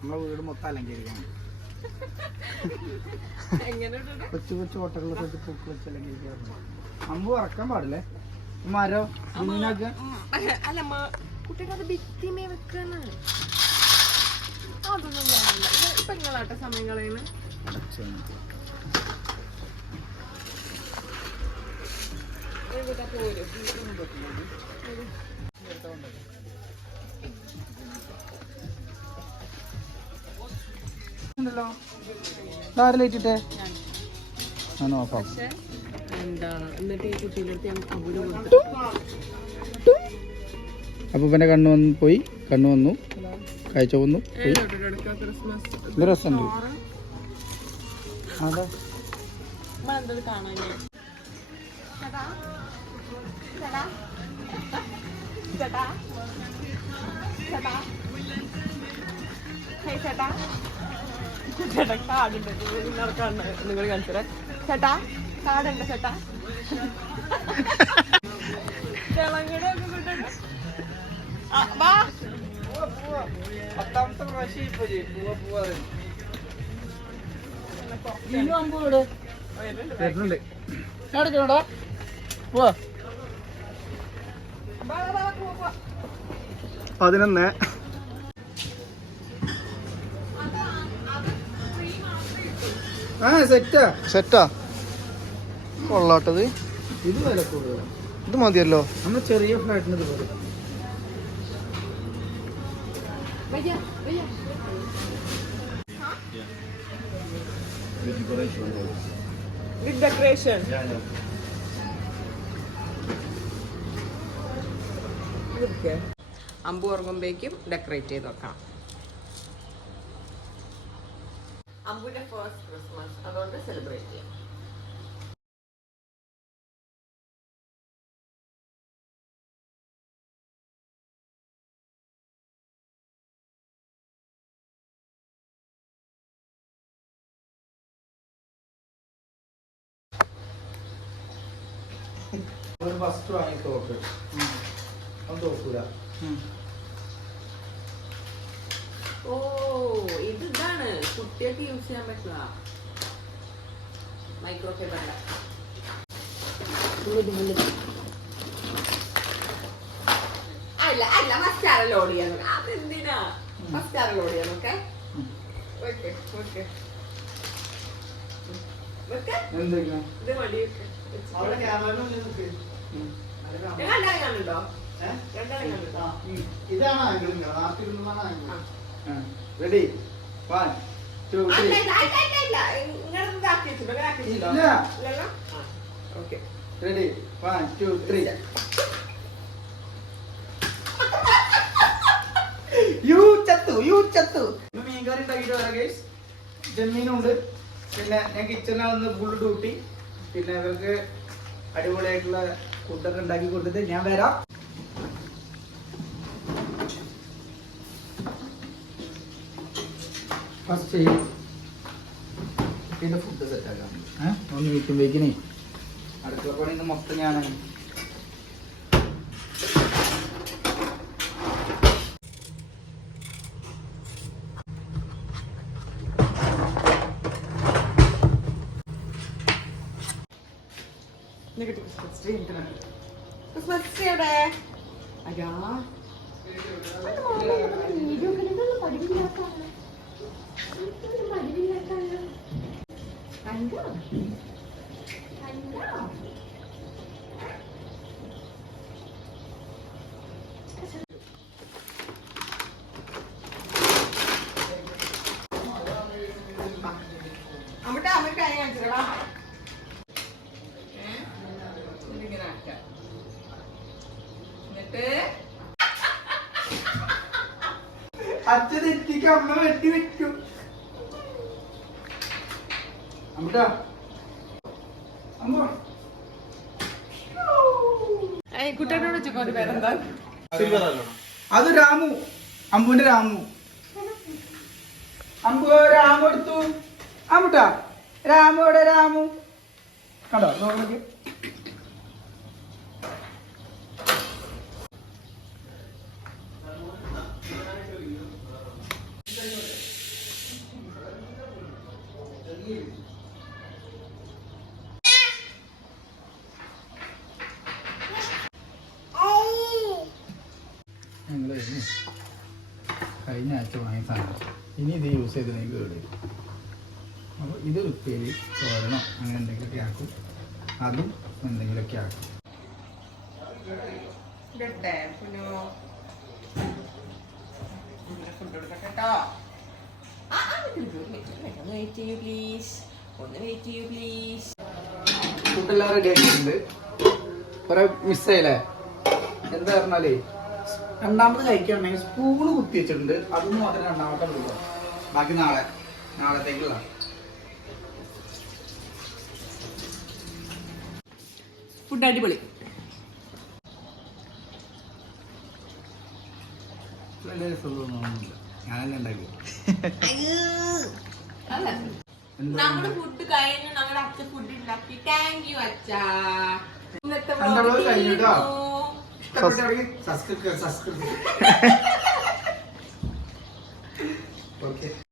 നമ്മളെ വീട് മൊത്തം അലങ്കരിക്കണം. കൊച്ചു കൊച്ചു ഓട്ടകളുടെ സ്ഥലത്ത് പൂക്ക് വെച്ച് അലങ്കരിക്കാറുണ്ട്. അമ്പു ഇറക്കാൻ പാടില്ലേ? മരോ ഇതിനൊക്കെ അല്ല കുട്ടികൾക്ക് ഭിത്തിമേ വെക്കാണ്. അതൊന്നും വേണ്ട. ഇപ്പൊ നിങ്ങളാട്ടെ സമയങ്ങളാണ് ഉണ്ടല്ലോ. ധാരലേറ്റിട്ടെ നോക്കാം. അപ്പൂപ്പന്റെ കണ്ണു വന്ന് പോയി. കണ്ണു വന്നു, കാഴ്ച വന്നു പോയി. രസമുണ്ട്. അതെ ചേട്ടാ കാടുണ്ട്. നിങ്ങൾ കാണിച്ചേ ചേട്ടാ, കാടുണ്ട് ചേട്ടാ. പത്താമത്തെ പ്രാവശ്യം പോവാ. 11 സെറ്റാ കൊള്ളാട്ടത്. ഇത് വില കൂടുതലാണ്. ഇത് മതിയല്ലോ. നമ്മൾ ചെറിയ ഫ്ലാറ്റിന് ഇത് പോലെ. അമ്പു ഉറങ്ങുമ്പോഴേക്കും ഡെക്കറേറ്റ് ചെയ്ത് വെക്കാം. അമ്പുവിന്റെ ഫസ്റ്റ് ക്രിസ്മസ്, അതുകൊണ്ട് സെലിബ്രേറ്റ് ചെയ്യാം. ഫസ്റ്റ് വാങ്ങി തോക്ക് തോക്കൂല. ഓ, ഇതാണ് കുട്ടിയൊക്കെ യൂസ് ചെയ്യാൻ പറ്റുക. മൈക്രോ ഫൈബർ അല്ല മസ്കാര ലോഡ് ചെയ്യാൻ. അതെന്തിനാ മസ്കാര ലോഡ് ചെയ്യാൻ? ഓക്കെ ഇത് മടി. കാണുന്നുണ്ടോ? റെഡി 1 2 3 റെഡി 1 2 3 യു ചത്തു. മീൻകറി ഉണ്ടാക്കിയിട്ട് വരാം ഗൈസ്. ജമീനുണ്ട്. പിന്നെ ഞാൻ കിച്ചണിൽ ഫുൾ ഡ്യൂട്ടി. പിന്നെ ഇവർക്ക് അടിപൊളിയായിട്ടുള്ള ഫുഡൊക്കെ ഉണ്ടാക്കി കൊടുത്തിട്ട് ഞാൻ വരാം. ഫസ്റ്റ് പിന്നെ ഫുഡ് സെറ്റാക്കാം. ഒന്ന് വയ്ക്കുമ്പോഴേക്കിനേ അടുക്കള പണി ഇന്ന് മൊത്തം ഞാനാണ്. ക്രിസ്മസ് ട്രീ എവിടെ? അയ്യാ അച്ഛനെത്തിക്ക് അമ്മ വെട്ടി വെക്കും. കുട്ടിയോട് പേരെന്താ? അത് രാമു. അമ്പുവിന്റെ രാമു. അമ്പു രാമു എടുത്തു. അമ്പുട്ടാ രാമുടെ രാമു കണ്ടോ നോക്കി. ഞങ്ങൾ കഴിഞ്ഞ ആഴ്ച വാങ്ങിയ സാധനം ഇനി ഇത് യൂസ് ചെയ്തില്ലെങ്കിൽ കേട്. അപ്പോൾ ഇതൊരു ഉപ്പേരി തോരണോ അങ്ങനെ എന്തെങ്കിലുമൊക്കെ ആക്കും. അതും എന്തെങ്കിലുമൊക്കെ ആക്കും. ഫുഡെല്ലാം റെഡി ആക്കിയിട്ടുണ്ട്. കുറെ മിസ്സായില്ലേ? എന്താ പറഞ്ഞാലേ രണ്ടാമത് കഴിക്കുകയാണെങ്കിൽ സ്പൂണ് കുത്തി വെച്ചിട്ടുണ്ട്. അതൊന്നും മാത്രം രണ്ടാമത്തെ വിളിക്കുക. ബാക്കി നാളത്തേക്കുള്ള ഫുഡ് അടിപൊളി. വലിയ രസമൊന്നുമില്ല. ഞാനല്ലേ ഉണ്ടാക്കി. നമ്മുടെ ഫുഡ് കഴിഞ്ഞു. നമ്മുടെ അച്ഛൻ ഫുഡ് ഉണ്ടാക്കി. താങ്ക് യു അച്ഛാ. ഇന്നത്തെ ഇഷ്ടപ്പെട്ടെങ്കിൽ സബ്സ്ക്രൈബ്